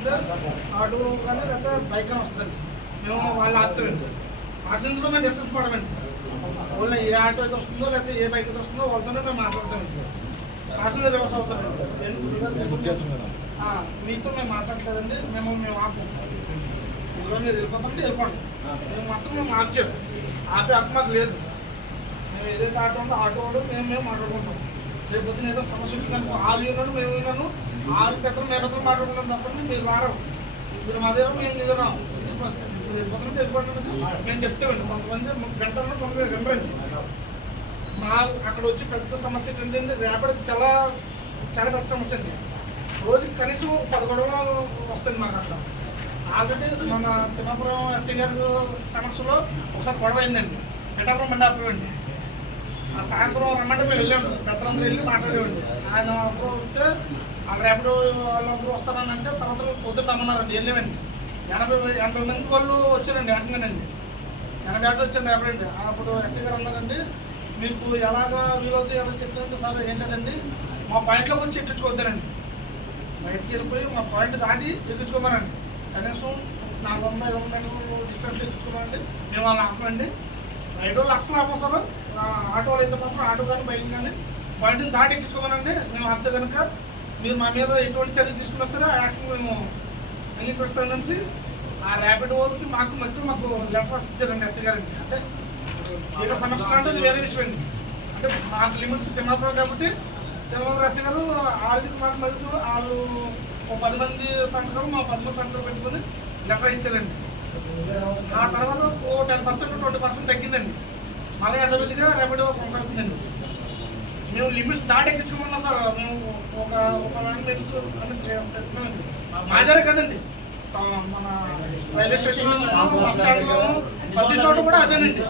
వస్తుంటే ఆటో కానీ లేకపోతే బైక్ కానీ వస్తుందండి. మేము వాళ్ళు ఆపుతామండి. ప్యాసింజర్తో మేము డిస్కస్ పడమండి. వాళ్ళ ఏ ఆటో అయితే వస్తుందో లేకపోతే ఏ బైక్ అయితే వస్తుందో వాళ్ళతోనే మేము మాట్లాడతామండి. ప్యాసింజర్ వ్యవస్థ అవుతామండి. మీతో మేము మాట్లాడలేదండి. మేము ఆపు మీరు వెళ్ళిపోతామంటే వెళ్ళిపోండి. మేము మాత్రం మేము ఆప్చాము. ఆపే హక్కు మాకు లేదు. మేము ఏదైతే ఆటో ఉందో ఆటో వాడు మేము మాట్లాడుకుంటాం. రేపు పొద్దున ఏదో సమస్య వచ్చిందనుకో ఆరు విన్నాను మేము విన్నాను 6 పెద్దలు మేము పెద్దలు మాట్లాడుకుంటాం తప్పండి. మీరు రారు, మీరు మా దగ్గర మేము నిద్రాం మీరు వెళ్ళిపోతామంటే వెళ్ళిపోండి మేము చెప్తామండి. కొంతమంది గంటల్లో 9 గంటలండి. మా అక్కడ వచ్చి పెద్ద సమస్య ఏంటంటే రేపటికి చాలా చాలా పెద్ద సమస్య అండి. రోజుకి కనీసం 10 గొడవలు వస్తుంది మాకు అక్కడ. ఆల్రెడీ మన తిమ్మాపురం ఎస్ఐ గారి సమక్షంలో ఒకసారి గొడవ అయిందండి. పిఠాపురం బండి ఆపేవండి. ఆ సాయంత్రం రమ్మంటే మేము వెళ్ళాము. పెద్దలందరూ వెళ్ళి మాట్లాడేవండి. ఆయన ఒకరు వస్తే వాళ్ళు రేపటి వాళ్ళందరూ వస్తారని అంటే తర్వాత పొద్దున్న రమ్మన్నారండి. వెళ్ళామండి. 80 మంది వాళ్ళు వచ్చారండి. వెంటనేనండి 80 ఆటో వచ్చారండి. రేపడండి అప్పుడు ఎస్ఐ గారు అన్నారండి, మీకు ఎలాగా వీలవుతుంది ఎలా చెప్పారంటే సార్ ఏం లేదండి మా పాయింట్లోకి వచ్చి ఎక్కించుకోవద్దానండి. బయటికి వెళ్ళిపోయి మా పాయింట్ దాటి ఎక్కించుకోమనండి. కనీసం 400-500 మీటర్లు డిస్టెన్స్లో ఎక్కించుకోమనండి. మేము వాళ్ళు ఆపమండి. బయట వాళ్ళు అస్సలు ఆపోసారు. ఆటోలు అయితే మాత్రం ఆటో కానీ బైక్ కానీ పాయింట్ని దాటి ఎక్కించుకోమనండి. మేము ఆపితే కనుక మీరు మా మీద ఎటువంటి చర్య తీసుకున్నా సరే ఆ యాక్షన్ మేము అంగీకరిస్తామనేసి ఆ ర్యాపిడ్ వాళ్ళకి మాకు లెటర్ రాసి ఇచ్చారండి ఎస్ఐ గారండి. అంటే ఏదో సమస్య అంటే అది వేరే విషయం అండి. అంటే మాకు లిమిట్స్ తిమ్మాపురం కాబట్టి తిమ్మాపురం ఎస్ఐ గారు వాళ్ళకి మాకు మధ్య వాళ్ళు 10 మంది సంస్థలు మా 10 మంది సంస్థలు పెట్టుకొని లెటర్ ఇచ్చారండి. ఆ తర్వాత 10% 20% తగ్గిందండి. మళ్ళీ యథావిధిగా ర్యాపిడ్ కొనసాగుతుందండి. మేము లిమిట్స్ దాటి ఎక్కించుకోమన్నాం సార్. మేము ఒక 1 మినిట్స్ పెట్టినామండి. మా దగ్గర కదండి, మన రైల్వే స్టేషన్ ప్రతి చోట కూడా అదేనండి.